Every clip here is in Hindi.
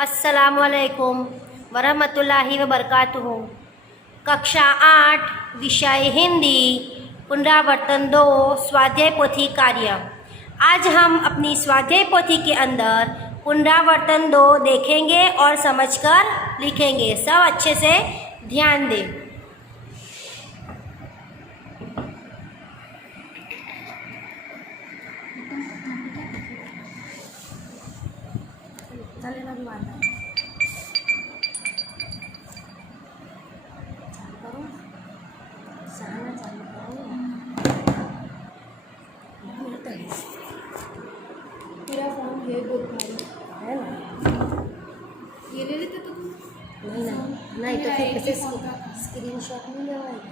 अस्सलामुअलैकुम वरहमतुल्लाहि वबरकातुहू। कक्षा 8 विषय हिंदी, पुनरावर्तन 2, स्वाध्याय पोथी कार्य। आज हम अपनी स्वाध्याय पोथी के अंदर पुनरावर्तन 2 देखेंगे और समझकर लिखेंगे। सब अच्छे से ध्यान दें। मेरा फ़ोन है बहुत भारी है ना? ये ले लेते तो नहीं तो फिर कैसे स्क्रीनशॉट नहीं लेवाएगा।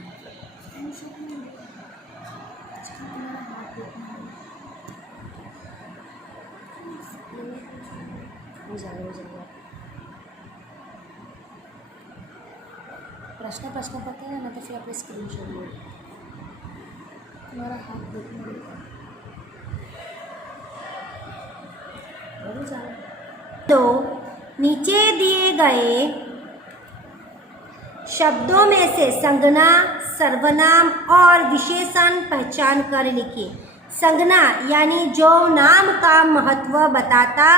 हो जाएगा। प्रश्न पता है ना, तो फिर अपने स्क्रीनशॉट लो। तुम्हारा हाथ देखना तो नीचे दिए गए शब्दों में से संज्ञा, सर्वनाम और विशेषण पहचान कर लिखिए। संज्ञा यानी जो नाम का महत्व बताता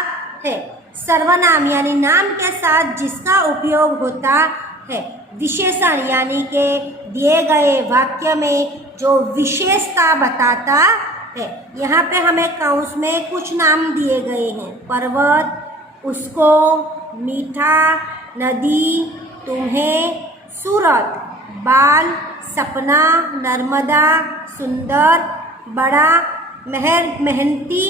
है। सर्वनाम यानी नाम के साथ जिसका उपयोग होता है। विशेषण यानी के दिए गए वाक्य में जो विशेषता बताता है। यहाँ पे हमें काउंस में कुछ नाम दिए गए हैं। पर्वत, उसको, मीठा, नदी, तुम्हें, सूरत, बाल, सपना, नर्मदा, सुंदर, बड़ा, मेहनती,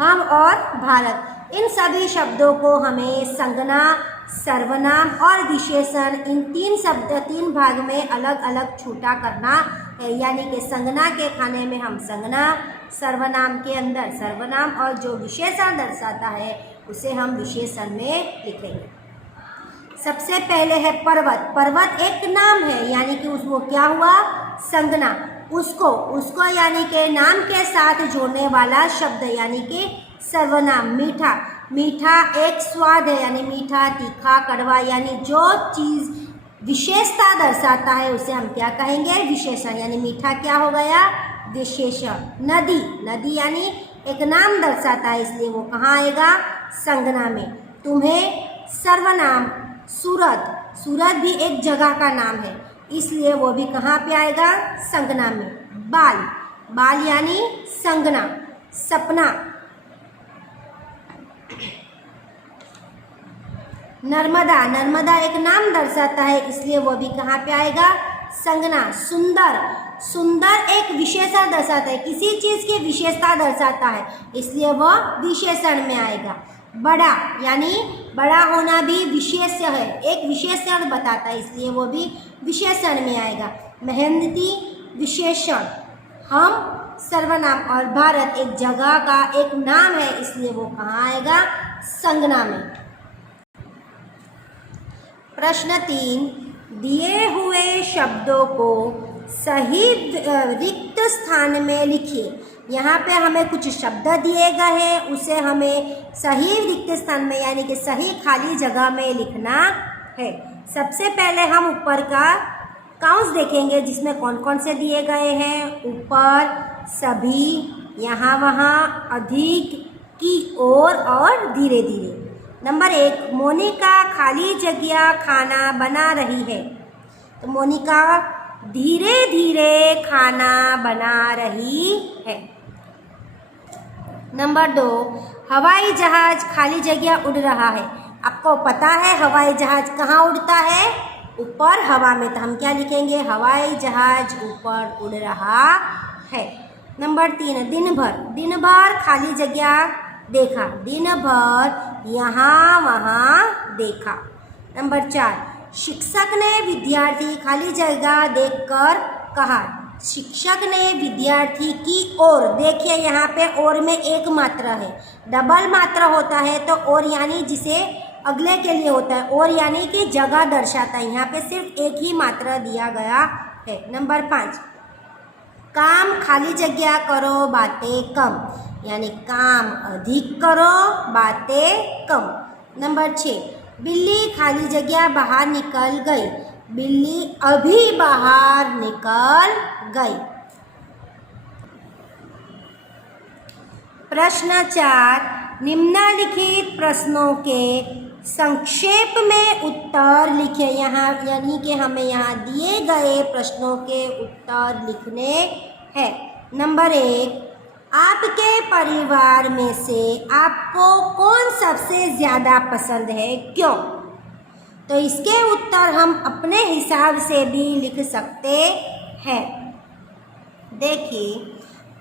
हम और भारत। इन सभी शब्दों को हमें संज्ञा, सर्वनाम और विशेषण इन तीन भाग में अलग अलग छूटा करना है। यानी कि संज्ञा के खाने में हम संज्ञा, सर्वनाम के अंदर सर्वनाम और जो विशेषण दर्शाता है उसे हम विशेषण में लिखेंगे। सबसे पहले है पर्वत। पर्वत एक नाम है, यानी कि उसको क्या हुआ, संज्ञा। उसको यानी कि नाम के साथ जोड़ने वाला शब्द यानी कि सर्वनाम। मीठा एक स्वाद है, यानी मीठा, तीखा, कड़वा, यानी जो चीज़ विशेषता दर्शाता है उसे हम क्या कहेंगे, विशेषण। यानी मीठा क्या हो गया, विशेषण। नदी यानी एक नाम दर्शाता है, इसलिए वो कहाँ आएगा, संज्ञा में। तुम्हें सर्वनाम। सूरत भी एक जगह का नाम है, इसलिए वो भी कहाँ पे आएगा, संज्ञा में। बाल यानी संज्ञा। सपना। नर्मदा एक नाम दर्शाता है, इसलिए वो भी कहाँ पे आएगा, संज्ञा। सुंदर एक विशेषण दर्शाता है, किसी चीज़ की विशेषता दर्शाता है, इसलिए वह विशेषण में आएगा। बड़ा यानी बड़ा होना भी विशेष्य है, एक विशेषण बताता है, इसलिए वो भी विशेषण में आएगा। मेहनती विशेषण। हम सर्वनाम और भारत एक जगह का एक नाम है, इसलिए वो कहाँ आएगा, संज्ञा में। प्रश्न 3, दिए हुए शब्दों को सही रिक्त स्थान में लिखिए। यहाँ पे हमें कुछ शब्द दिए गए हैं, उसे हमें सही रिक्त स्थान में यानी कि सही खाली जगह में लिखना है। सबसे पहले हम ऊपर का काउंस देखेंगे, जिसमें कौन कौन से दिए गए हैं। ऊपर, सभी, यहाँ वहाँ, अधिक, की ओर और धीरे धीरे। नंबर 1, मोनिका खाली जगह खाना बना रही है। तो मोनिका धीरे धीरे खाना बना रही है। नंबर 2, हवाई जहाज खाली जगह उड़ रहा है। आपको पता है हवाई जहाज कहाँ उड़ता है, ऊपर हवा में, तो हम क्या लिखेंगे, हवाई जहाज ऊपर उड़ रहा है। नंबर 3, दिन भर खाली जगह देखा। दिन भर यहाँ वहाँ देखा। नंबर 4, शिक्षक ने विद्यार्थी खाली जगह देखकर कहा। शिक्षक ने विद्यार्थी की ओर। देखिए यहाँ पे ओर में एक मात्रा है, डबल मात्रा होता है तो और यानी जिसे अगले के लिए होता है, और यानी कि जगह दर्शाता है। यहाँ पे सिर्फ एक ही मात्रा दिया गया है। नंबर 5, काम खाली जगह करो बातें कम, यानी काम अधिक करो बातें कम। नंबर 6, बिल्ली खाली जगह बाहर निकल गई। बिल्ली अभी बाहर निकल गई। प्रश्न 4, निम्नलिखित प्रश्नों के संक्षेप में उत्तर लिखें। यहाँ यानी कि हमें यहाँ दिए गए प्रश्नों के उत्तर लिखने हैं। नंबर 1, आपके परिवार में से आपको कौन सबसे ज़्यादा पसंद है, क्यों? तो इसके उत्तर हम अपने हिसाब से भी लिख सकते हैं। देखिए,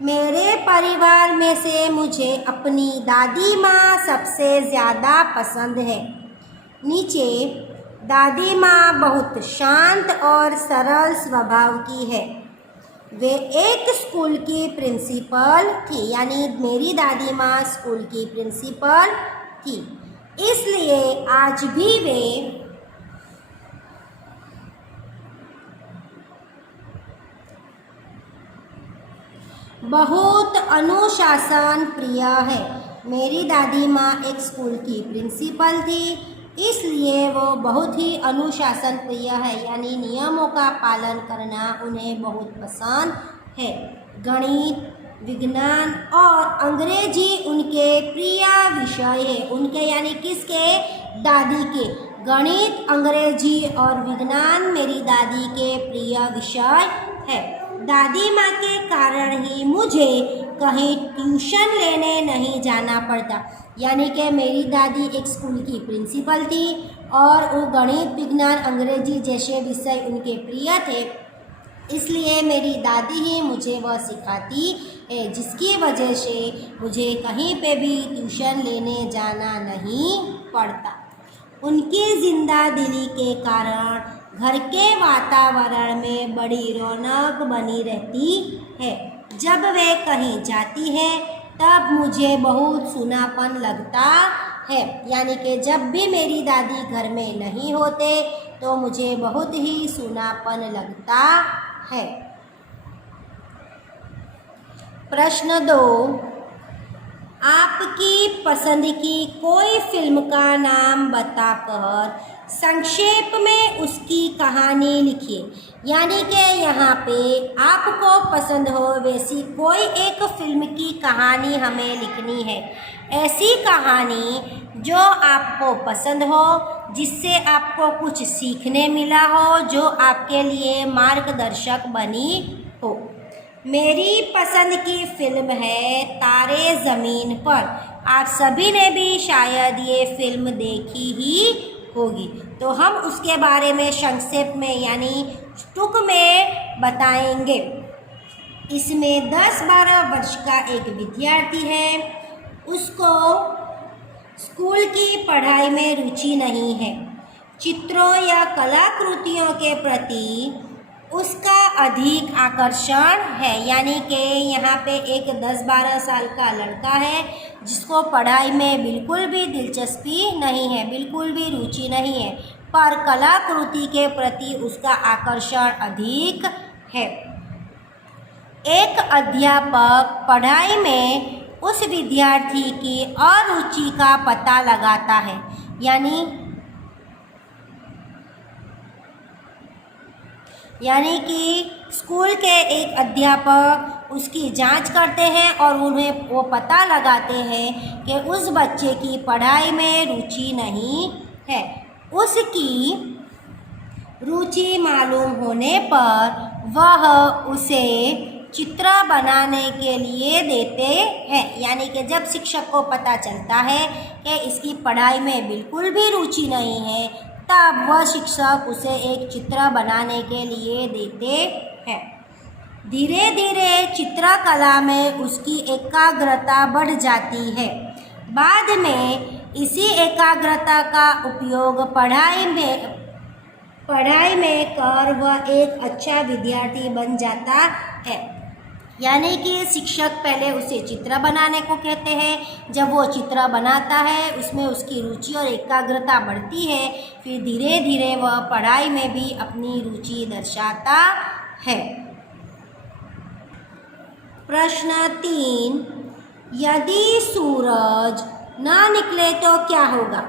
मेरे परिवार में से मुझे अपनी दादी माँ सबसे ज़्यादा पसंद है। नीचे, दादी माँ बहुत शांत और सरल स्वभाव की है। वे एक स्कूल की प्रिंसिपल थी, यानी मेरी दादी माँ स्कूल की प्रिंसिपल थी, इसलिए आज भी वे बहुत अनुशासन प्रिय है। मेरी दादी माँ एक स्कूल की प्रिंसिपल थी, इसलिए वो बहुत ही अनुशासन प्रिय है, यानी नियमों का पालन करना उन्हें बहुत पसंद है। गणित, विज्ञान और अंग्रेजी उनके प्रिय विषय है। उनके यानी किसके? दादी के। गणित, अंग्रेजी और विज्ञान मेरी दादी के प्रिय विषय है। दादी माँ के कारण ही मुझे कहीं ट्यूशन लेने नहीं जाना पड़ता, यानी कि मेरी दादी एक स्कूल की प्रिंसिपल थी और वो गणित, विज्ञान, अंग्रेजी जैसे विषय उनके प्रिय थे, इसलिए मेरी दादी ही मुझे वह सिखाती है, जिसकी वजह से मुझे कहीं पे भी ट्यूशन लेने जाना नहीं पड़ता। उनकी जिंदा दिली के कारण घर के वातावरण में बड़ी रौनक बनी रहती है। जब वे कहीं जाती है तब मुझे बहुत सूनापन लगता है, यानी कि जब भी मेरी दादी घर में नहीं होते तो मुझे बहुत ही सूनापन लगता है। प्रश्न 2, आपकी पसंद की कोई फिल्म का नाम बताकर संक्षेप में उसकी कहानी लिखिए। यानी कि यहाँ पे आपको पसंद हो वैसी कोई एक फिल्म की कहानी हमें लिखनी है। ऐसी कहानी जो आपको पसंद हो, जिससे आपको कुछ सीखने मिला हो, जो आपके लिए मार्गदर्शक बनी हो। मेरी पसंद की फिल्म है तारे ज़मीन पर। आप सभी ने भी शायद ये फिल्म देखी ही होगी, तो हम उसके बारे में संक्षेप में यानी टूक में बताएंगे। इसमें 10-12 वर्ष का एक विद्यार्थी है, उसको स्कूल की पढ़ाई में रुचि नहीं है। चित्रों या कलाकृतियों के प्रति उसका अधिक आकर्षण है, यानी कि यहाँ पे एक 10-12 साल का लड़का है जिसको पढ़ाई में बिल्कुल भी दिलचस्पी नहीं है, बिल्कुल भी रुचि नहीं है, पर कलाकृति के प्रति उसका आकर्षण अधिक है। एक अध्यापक पढ़ाई में उस विद्यार्थी की अरुचि का पता लगाता है, यानी कि स्कूल के एक अध्यापक उसकी जांच करते हैं और उन्हें वो पता लगाते हैं कि उस बच्चे की पढ़ाई में रुचि नहीं है। उसकी रुचि मालूम होने पर वह उसे चित्र बनाने के लिए देते हैं, यानी कि जब शिक्षक को पता चलता है कि इसकी पढ़ाई में बिल्कुल भी रुचि नहीं है, तब वह शिक्षक उसे एक चित्र बनाने के लिए देते हैं। धीरे धीरे चित्रकला में उसकी एकाग्रता बढ़ जाती है। बाद में इसी एकाग्रता का उपयोग पढ़ाई में कर वह एक अच्छा विद्यार्थी बन जाता है। यानी कि शिक्षक पहले उसे चित्र बनाने को कहते हैं, जब वो चित्र बनाता है उसमें उसकी रुचि और एकाग्रता बढ़ती है, फिर धीरे धीरे वह पढ़ाई में भी अपनी रुचि दर्शाता है। प्रश्न 3, यदि सूरज न निकले तो क्या होगा?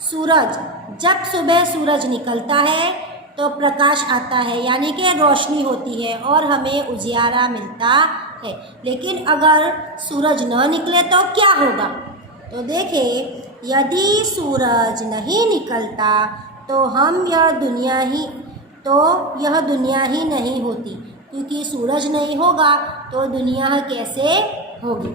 सूरज, जब सुबह सूरज निकलता है तो प्रकाश आता है, यानी कि रोशनी होती है और हमें उजियारा मिलता है। लेकिन अगर सूरज न निकले तो क्या होगा? तो देखिए, यदि सूरज नहीं निकलता तो यह दुनिया ही नहीं होती, क्योंकि सूरज नहीं होगा तो दुनिया कैसे होगी।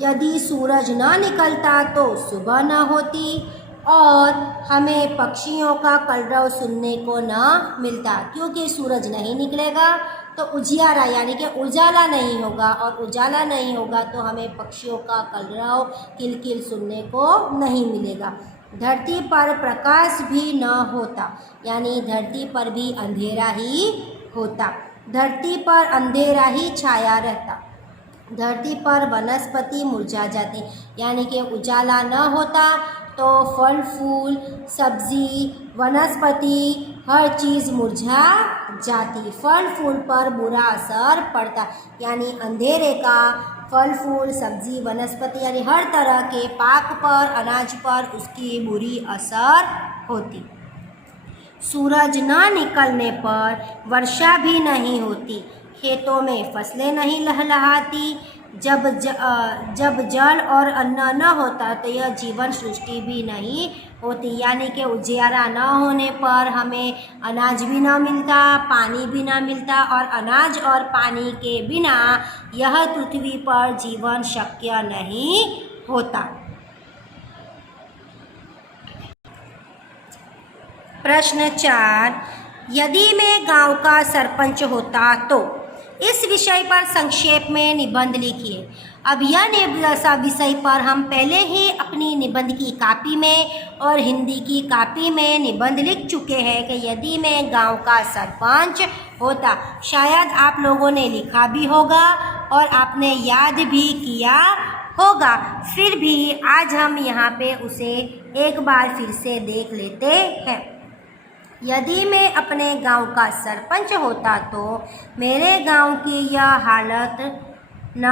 यदि सूरज न निकलता तो सुबह न होती और हमें पक्षियों का कलरव सुनने को न मिलता, क्योंकि सूरज नहीं निकलेगा तो उजियारा यानी कि उजाला नहीं होगा, और उजाला नहीं होगा तो हमें पक्षियों का कलरव किलकिल सुनने को नहीं मिलेगा। धरती पर प्रकाश भी न होता, यानी धरती पर भी अंधेरा ही होता। धरती पर अंधेरा ही छाया रहता। धरती पर वनस्पति मुरझा जाते, यानी कि उजाला न होता तो फल फूल सब्जी वनस्पति हर चीज़ मुरझा जाती। फल फूल पर बुरा असर पड़ता, यानी अंधेरे का फल फूल सब्जी वनस्पति यानी हर तरह के पाक पर अनाज पर उसकी बुरी असर होती। सूरज न निकलने पर वर्षा भी नहीं होती, खेतों में फसलें नहीं लहलहाती। जब जल और अन्न न होता तो यह जीवन सृष्टि भी नहीं होती, यानी कि उजियारा न होने पर हमें अनाज भी न मिलता, पानी भी न मिलता, और अनाज और पानी के बिना यह पृथ्वी पर जीवन शक्य नहीं होता। प्रश्न 4, यदि मैं गांव का सरपंच होता तो इस विषय पर संक्षेप में निबंध लिखिए। अब यह विषय पर हम पहले ही अपनी निबंध की कॉपी में और हिंदी की कॉपी में निबंध लिख चुके हैं कि यदि मैं गांव का सरपंच होता। शायद आप लोगों ने लिखा भी होगा और आपने याद भी किया होगा, फिर भी आज हम यहाँ पे उसे एक बार फिर से देख लेते हैं। यदि मैं अपने गांव का सरपंच होता तो मेरे गांव की यह हालत न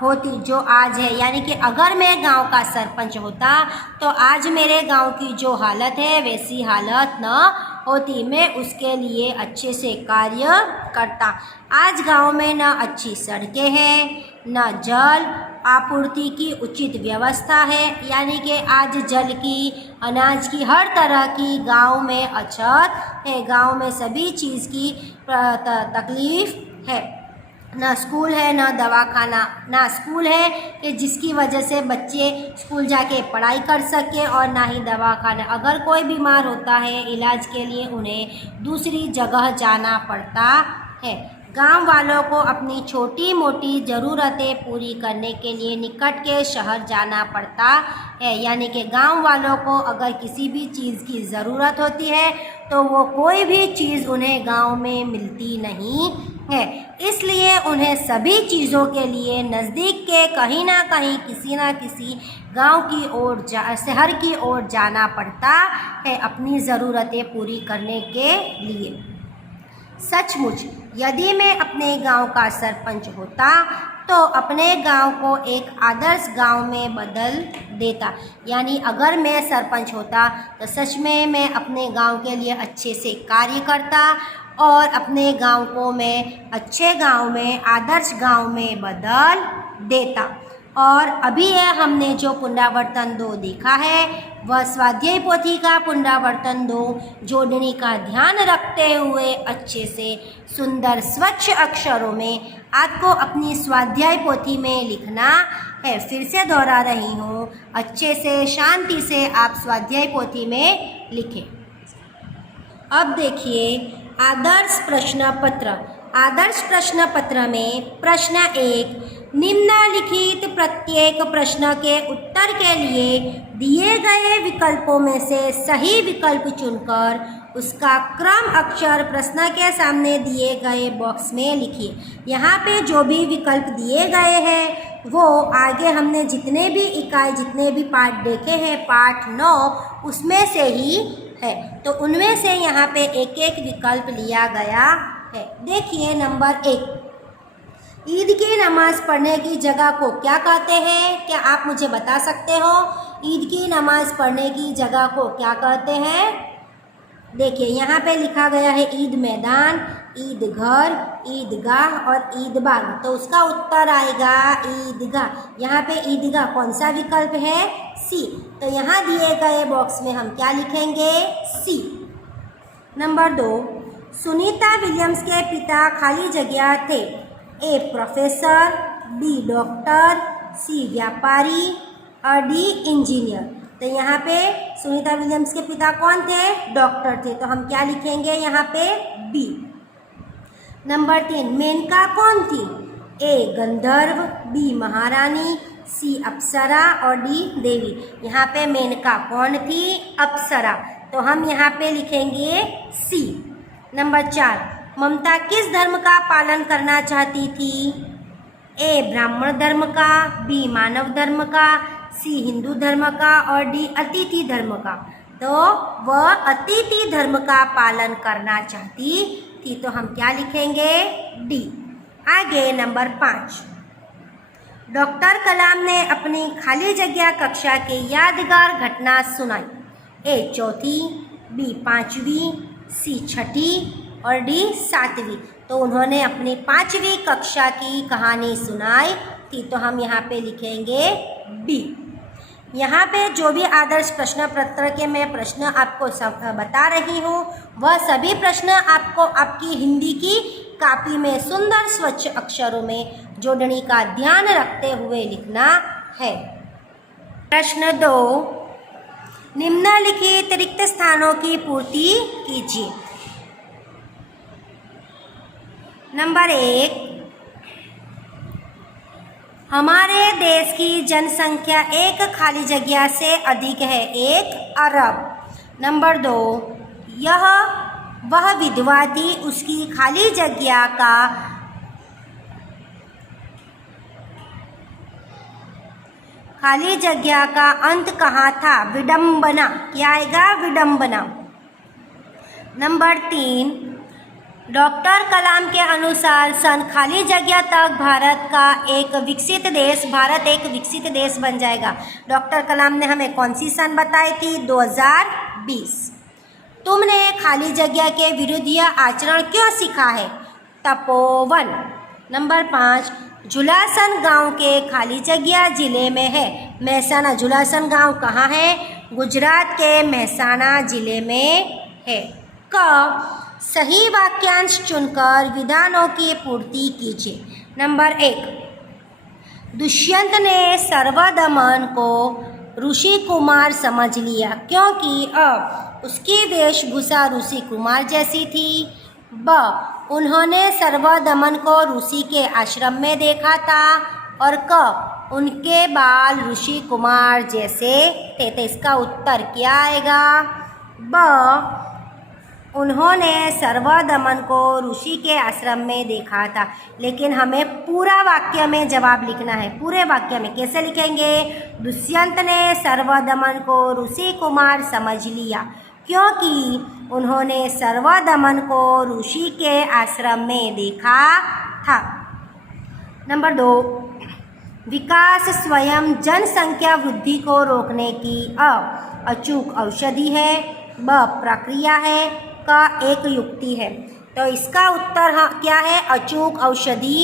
होती जो आज है, यानी कि अगर मैं गांव का सरपंच होता तो आज मेरे गांव की जो हालत है वैसी हालत न होती। मैं उसके लिए अच्छे से कार्य करता। आज गांव में न अच्छी सड़कें हैं, न जल आपूर्ति की उचित व्यवस्था है, यानी कि आज जल की अनाज की हर तरह की गांव में अछत है। गांव में सभी चीज़ की तकलीफ है। ना स्कूल है, ना दवाखाना, ना स्कूल है कि जिसकी वजह से बच्चे स्कूल जाके पढ़ाई कर सके, और ना ही दवाखाना। अगर कोई बीमार होता है इलाज के लिए उन्हें दूसरी जगह जाना पड़ता है। गांव वालों को अपनी छोटी मोटी ज़रूरतें पूरी करने के लिए निकट के शहर जाना पड़ता है, यानी कि गांव वालों को अगर किसी भी चीज़ की ज़रूरत होती है तो वो कोई भी चीज़ उन्हें गांव में मिलती नहीं है। इसलिए उन्हें सभी चीज़ों के लिए नज़दीक के कहीं ना कहीं किसी ना किसी गांव की ओर शहर की ओर जाना पड़ता है अपनी ज़रूरतें पूरी करने के लिए। सचमुच यदि मैं अपने गांव का सरपंच होता तो अपने गांव को एक आदर्श गांव में बदल देता, यानी अगर मैं सरपंच होता तो सच में मैं अपने गांव के लिए अच्छे से कार्य करता और अपने गांव को मैं अच्छे गांव में आदर्श गांव में बदल देता। और अभी यह हमने जो पुनरावर्तन 2 देखा है वह स्वाध्याय पोथी का पुनरावर्तन 2 जोड़नी का ध्यान रखते हुए अच्छे से सुंदर स्वच्छ अक्षरों में आपको अपनी स्वाध्याय पोथी में लिखना है। फिर से दोहरा रही हूँ, अच्छे से शांति से आप स्वाध्याय पोथी में लिखें। अब देखिए आदर्श प्रश्न पत्र। आदर्श प्रश्न पत्र में प्रश्न 1, निम्नलिखित प्रत्येक प्रश्न के उत्तर के लिए दिए गए विकल्पों में से सही विकल्प चुनकर उसका क्रम अक्षर प्रश्न के सामने दिए गए बॉक्स में लिखिए। यहाँ पे जो भी विकल्प दिए गए हैं वो आगे हमने जितने भी पाठ देखे हैं पाठ 9 उसमें से ही है, तो उनमें से यहाँ पे एक एक विकल्प लिया गया है। देखिए नंबर 1, ईद की नमाज़ पढ़ने की जगह को क्या कहते हैं? क्या आप मुझे बता सकते हो? ईद की नमाज पढ़ने की जगह को क्या कहते हैं? देखिए यहाँ पे लिखा गया है ईद मैदान, ईद घर, ईदगाह और ईदबाग। तो उसका उत्तर आएगा ईदगाह। यहाँ पे ईदगाह कौन सा विकल्प है? सी। तो यहाँ दिए गए बॉक्स में हम क्या लिखेंगे? सी। नंबर 2, सुनीता विलियम्स के पिता खाली जगह थे। ए प्रोफेसर, बी डॉक्टर, सी व्यापारी और डी इंजीनियर। तो यहाँ पे सुनीता विलियम्स के पिता कौन थे? डॉक्टर थे। तो हम क्या लिखेंगे यहाँ पे? बी। नंबर 3, मेनका कौन थी? ए गंधर्व, बी महारानी, सी अप्सरा और डी देवी। यहाँ पे मेनका कौन थी? अप्सरा। तो हम यहाँ पे लिखेंगे सी। नंबर 4, ममता किस धर्म का पालन करना चाहती थी? ए ब्राह्मण धर्म का, बी मानव धर्म का, सी हिंदू धर्म का और डी अतिथि धर्म का। तो वह अतिथि धर्म का पालन करना चाहती थी। तो हम क्या लिखेंगे? डी। आगे नंबर 5, डॉक्टर कलाम ने अपनी खाली जगह कक्षा की यादगार घटना सुनाई। ए चौथी, बी पाँचवीं, सी छठी और डी सातवीं। तो उन्होंने अपनी 5वीं कक्षा की कहानी सुनाई थी। तो हम यहाँ पे लिखेंगे बी। यहाँ पे जो भी आदर्श प्रश्न पत्र के मैं प्रश्न आपको बता रही हूँ वह सभी प्रश्न आपको आपकी हिंदी की कॉपी में सुंदर स्वच्छ अक्षरों में जोड़ने का ध्यान रखते हुए लिखना है। प्रश्न 2, निम्नलिखित रिक्त स्थानों की पूर्ति कीजिए। नंबर 1, हमारे देश की जनसंख्या एक खाली जगह से अधिक है, 1 अरब। नंबर 2, यह वह विधवा थी, उसकी खाली जगह का अंत कहाँ था? विडंबना। क्या आएगा? विडंबना। नंबर 3, डॉक्टर कलाम के अनुसार सन खाली जगह तक भारत एक विकसित देश बन जाएगा। डॉक्टर कलाम ने हमें कौन सी सन बताई थी? 2020। तुमने खाली जगह के विरुद्ध यह आचरण क्यों सीखा है? तपोवन। नंबर 5, झुलासन गांव के खाली जगह जिले में है। महसाना। झुलासन गांव कहाँ है? गुजरात के महसाना जिले में है। क, सही वाक्यांश चुनकर विधानों की पूर्ति कीजिए। नंबर 1, दुष्यंत ने सर्वदमन को ऋषि कुमार समझ लिया क्योंकि उसकी वेशभूषा ऋषि कुमार जैसी थी। ब, उन्होंने सर्वदमन को ऋषि के आश्रम में देखा था। और क, उनके बाल ऋषि कुमार जैसे थे। तो इसका उत्तर क्या आएगा? ब, उन्होंने सर्वदमन को ऋषि के आश्रम में देखा था। लेकिन हमें पूरा वाक्य में जवाब लिखना है। पूरे वाक्य में कैसे लिखेंगे? दुष्यंत ने सर्वदमन को ऋषि कुमार समझ लिया क्योंकि उन्होंने सर्वदमन को ऋषि के आश्रम में देखा था। नंबर 2, विकास स्वयं जनसंख्या वृद्धि को रोकने की अचूक औषधि है। ब, प्रक्रिया है। का एक युक्ति है। तो इसका उत्तर क्या है? अचूक औषधि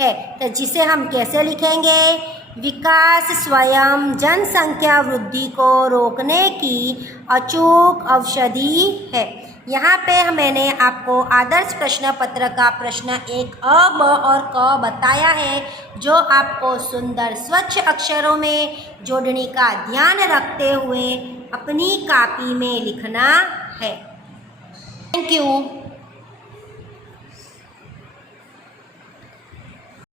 है। तो जिसे हम कैसे लिखेंगे? विकास स्वयं जनसंख्या वृद्धि को रोकने की अचूक औषधि है। यहाँ पे मैंने आपको आदर्श प्रश्न पत्र का प्रश्न 1 अ, ब और क बताया है जो आपको सुंदर स्वच्छ अक्षरों में जोड़ने का ध्यान रखते हुए अपनी कॉपी में लिखना है। Thank you.